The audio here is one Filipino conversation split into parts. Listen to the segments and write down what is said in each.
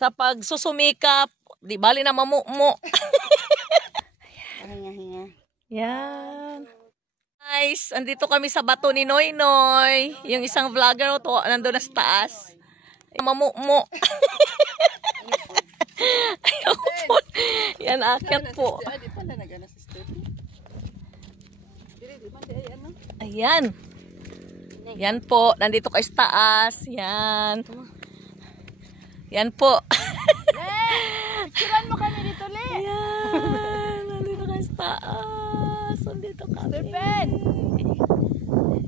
sa pagsusumikap. Di bali na mamumo. Hinga. Yan. Guys, andito kami sa bato ni Noy Noy. Yung isang vlogger to, nandun na sa taas. Mamumo. Ayaw po. Yan, akyat po. Ayan. Yan po, nandito kayo sa taas. Yan. Yan po. Picturean mo kami dito, Le. Yan. Nandito kayo sa taas. Nandito kami. Stephen!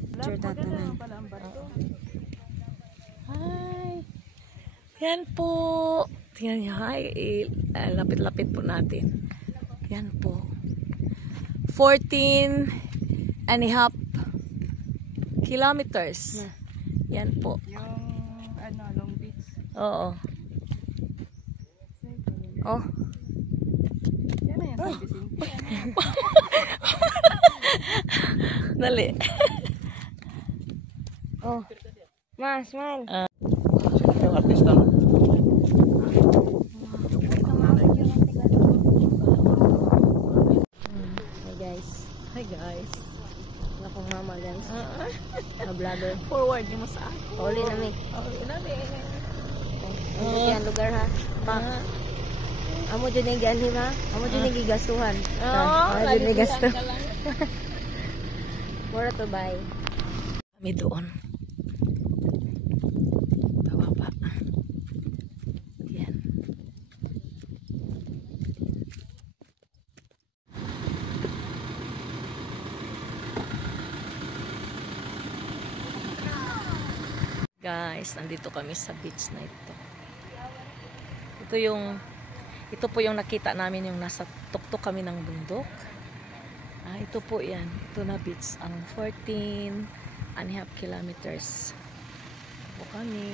Picture natin na. Hi. Yan po. Tingnan niyo. Hi. Lapit-lapit po natin. Yan po. 14 and a half kilometers. Yan po. Yung Long Beach. Oo. Oh. Yan na yan. Dali. Oh. Ma, smile. Yung artista no? Hey guys. Hi guys. Nga pong mama guys. Na vlogger. Forward niyo mo sa akin. Huli na mi. Huli na mi. Ito yan lugar ha. Amo dyan yung ganhim ha. Amo dyan yung gigasuhan. Amo dyan yung gasto. Mura to buy. Kami doon. Bababa. Yan. Guys, nandito kami sa beach na ito. Ito po yung nakita namin yung nasa tuktok kami ng bundok. Ito po yan. Ito na beach. Ang 14 and a half kilometers. Ito po kami.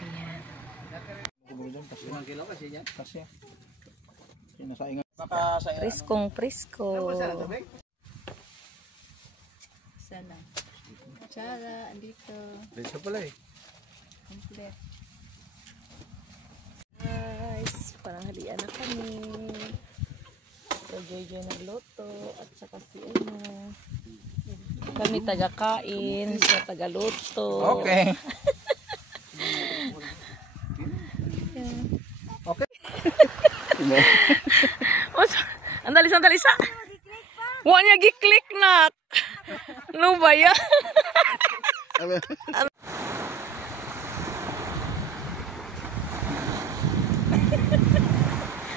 Ayan. Priskong-prisko. Sana. Tsara, andito. Dito pala eh. Complete. Guys, parang halian na kami. So, Jojo nagluto at saka si kami taga-kain, siya taga-luto. Okay. Okay. Andali sa. Wa niya gi-click na. Ano ba yan?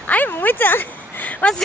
Ay, wait. What's